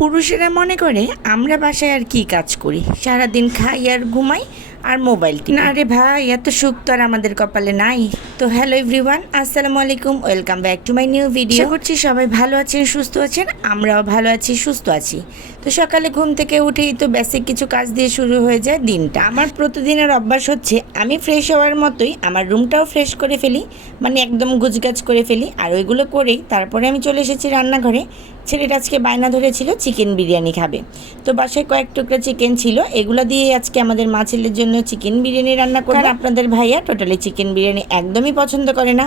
পুরুষেরা মনে করে, আমরা বাসায় আর কি কাজ করি? সারাদিন খাই আর ঘুমাই আর মোবাইল। না রে ভাই, এত সুখ তো আর আমাদের কপালে নাই। তো হ্যালো এভরিওয়ান আসসালামু আলাইকুম welcome back to my new video করছি সবাই ভালো আছেন, সুস্থ আছেন, আমরাও ভালো আছি, সুস্থ আছি। তো সকালে ঘুম থেকে উঠেই তো বেসিক কিছু কাজ দিয়ে শুরু হয়ে যায় দিনটা। আমার প্রতিদিনের অভ্যাস হচ্ছে আমি ফ্রেশ হওয়ার মতোই আমার রুমটাও ফ্রেশ করে ফেলি মানে একদম গুজগাছ করে ফেলি। আর ওইগুলো করেই তারপরে আমি চলে এসেছি রান্নাঘরে। ছেলেটা আজকে বায়না ধরেছিল চিকেন বিরিয়ানি খাবে। তো বাসায় কয়েক টুকরা চিকেন ছিল এগুলো দিয়ে আজকে আমাদের মা ছেলের জন্য চিকেন বিরিয়ানি রান্না করি আর আপনাদের ভাইয়া টোটালি চিকেন বিরিয়ানি একদমই পছন্দ করে না।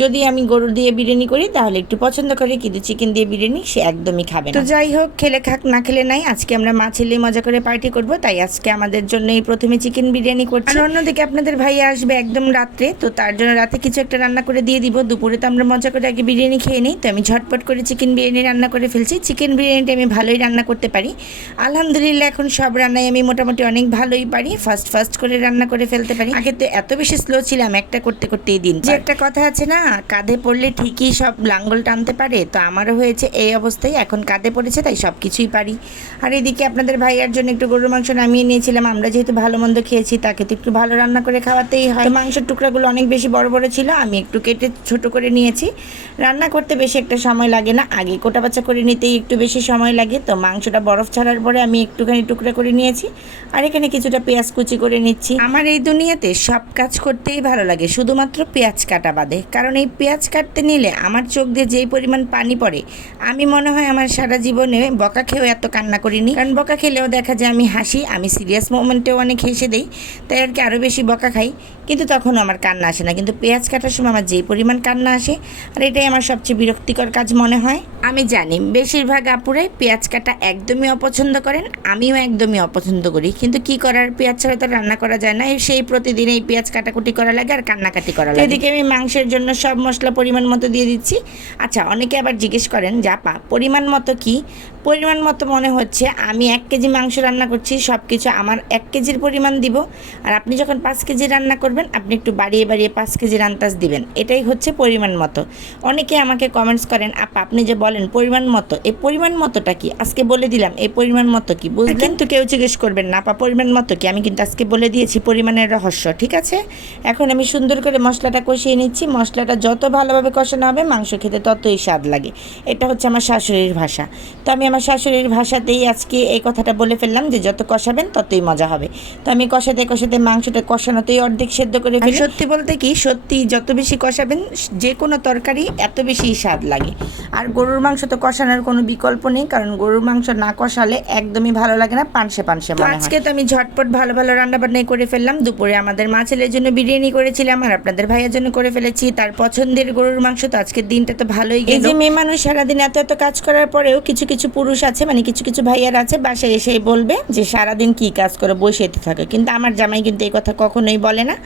যদি আমি গরু দিয়ে বিরিয়ানি করি তাহলে একটু পছন্দ করে কিন্তু চিকেন দিয়ে বিরিয়ানি সে একদমই খাবে তো যাই হোক খেলে খাক না খেলে নাই আজকে আমরা মা ছেলে মজা করে পার্টি করব তাই আজকে আমাদের জন্য এই প্রথমে চিকেন বিরিয়ানি করছি। আর অন্যদিকে আপনাদের ভাই আসবে একদম রাত্রে তো তার জন্য রাতে কিছু একটা রান্না করে দিয়ে দিব। দুপুরে তো আমরা মজা করে আগে বিরিয়ানি খেয়ে নিই তো আমি ঝটপট করে চিকেন বিরিয়ানি রান্না করে ফেলছি। চিকেন বিরিয়ানিটা আমি ভালোই রান্না করতে পারি। আলহামদুলিল্লাহ এখন সব রান্নাই আমি মোটামুটি অনেক ভালোই পারি ফার্স্ট ফার্স্ট করে রান্না করে ফেলতে পারি। আগে তো এত বেশি স্লো ছিলাম একটা করতে করতেই দিন যে একটা কথা আছে না কাঁধে পড়লে ঠিকই সব লাঙ্গল টানতে পারে তো আমারও হয়েছে এই অবস্থায় এখন কাঁধে পড়েছে তাই সব কিছুই পারি। আর এদিকে আপনাদের ভাইয়ার জন্য একটু গরুর মাংস নামিয়ে নিয়েছিলাম। আমরা যেহেতু ভালো মন্দ খেয়েছি, তাকে তো একটু ভালো রান্না করে খাওয়াতেই হয়। মাংসের টুকরাগুলো অনেক বেশি বড় বড় ছিল, আমি একটু কেটে ছোট করে নিয়েছি। রান্না করতে বেশি একটা সময় লাগে না, আগে কোটা বাচ্চা করে নিতেই একটু বেশি সময় লাগে। তো মাংসটা বরফ ছাড়ার পরে আমি একটুখানি টুকরা করে নিয়েছি আর এখানে কিছুটা পেঁয়াজ কুচি করে নিচ্ছি। আমার এই দুনিয়াতে সব কাজ করতেই ভালো লাগে, শুধুমাত্র পেঁয়াজ কাটা বাদে। কারণ এই পেঁয়াজ কাটতে নিলে আমার চোখ দিয়ে যেই পরিমাণ পানি পড়ে, আমি মনে হয় আমার সারা জীবনে বকা খেয়েও এত কান্না করিনি। কারণ বকা খেলেও দেখা যায় আমি হাসি, আমি সিরিয়াস মোমেন্টেও অনেক হেসে দেই, তাই আর কি আরও বেশি বকা খাই। কিন্তু তখন আমার কান্না আসে না। কিন্তু পেঁয়াজ কাটার সময় আমার যেই পরিমাণ কান্না আসে, আর এটাই আমার সবচেয়ে বিরক্তিকর কাজ মনে হয়। আমি জানি, বেশিরভাগ আপুরাই পেঁয়াজ কাটা একদমই অপছন্দ করেন, আমিও একদমই অপছন্দ করি। কিন্তু কি করার? পেঁয়াজ ছাড়া তো রান্না করা যায় না। সেই প্রতিদিন এই পেঁয়াজ কাটাকুটি করা লাগে আর কান্নাকাটি করা লাগে। এদিকে আমি মাংসের জন্য সব মশলা পরিমাণ মতো দিয়ে দিচ্ছি। আচ্ছা অনেকে আবার জিজ্ঞেস করেন, জাপা, পরিমাণ মতো কি? পরিমাণ মতো মনে হচ্ছে আমি এক কেজি মাংস রান্না করছি সব কিছু আমার এক কেজির পরিমাণ দিব। আর আপনি যখন পাঁচ কেজি রান্না করবেন, আপনি একটু বাড়িয়ে বাড়িয়ে পাঁচ কেজির আন্দাজ দিবেন। এটাই হচ্ছে পরিমাণ মতো। অনেকে আমাকে কমেন্টস করেন, আপা, আপনি যে বলেন পরিমাণ মতো, এই পরিমাণ মতোটা কি? আজকে বলে দিলাম, এই পরিমাণ মতো কি? বুঝলেন? কিন্তু কেউ জিজ্ঞেস করবেন না, আপা, পরিমাণ মতো কি? আমি কিন্তু আজকে বলে দিয়েছি পরিমাণের রহস্য, ঠিক আছে? এখন আমি সুন্দর করে মশলাটা কষিয়ে নিচ্ছি। মশলাটা যত ভালোভাবে কষানো হবে, মাংস খেতে ততই স্বাদ লাগে। এটা হচ্ছে আমার শাশুড়ির ভাষা। তো আমি আমার শাশুড়ির ভাষাতেই আজকে এই কথাটা বলে ফেললাম যে যত কষাবেন ততই মজা হবে। তো আমি কষাতে কষাতে মাংসটা কষানোতেই অর্ধেক সেদ্ধ করে ফেলি। সত্যি বলতে কি সত্যি যত বেশি কষাবেন যে কোনো তরকারি এত বেশি স্বাদ লাগে। আর গরুর মাংস তো কষানোর কোনো বিকল্প নেই কারণ গরুর মাংস না কষালে একদমই ভালো লাগে না পানসে পানসে মনে আজকে তো আমি ঝটপট ভালো ভালো রান্না বান্নাই করে ফেললাম। দুপুরে আমাদের মা ছেলের জন্য বিরিয়ানি করেছিলাম আর আপনাদের ভাইয়ের জন্য করে ফেলেছি। তার পছন্দের গরুর মাংস তো আজকের দিনটা তো ভালোই গেল। এই যে মেয়ে মানুষ সারাদিন এত এত কাজ করার পরেও কিছু কিছু পুরুষ আছে মানে কিছু কিছু ভাইয়ার আছে, বাসায় এসেই বলবে যে সারাদিন কি কাজ করে বসে থাকে। কিন্তু আমার জামাই কিন্তু এই কথা কখনোই বলে না।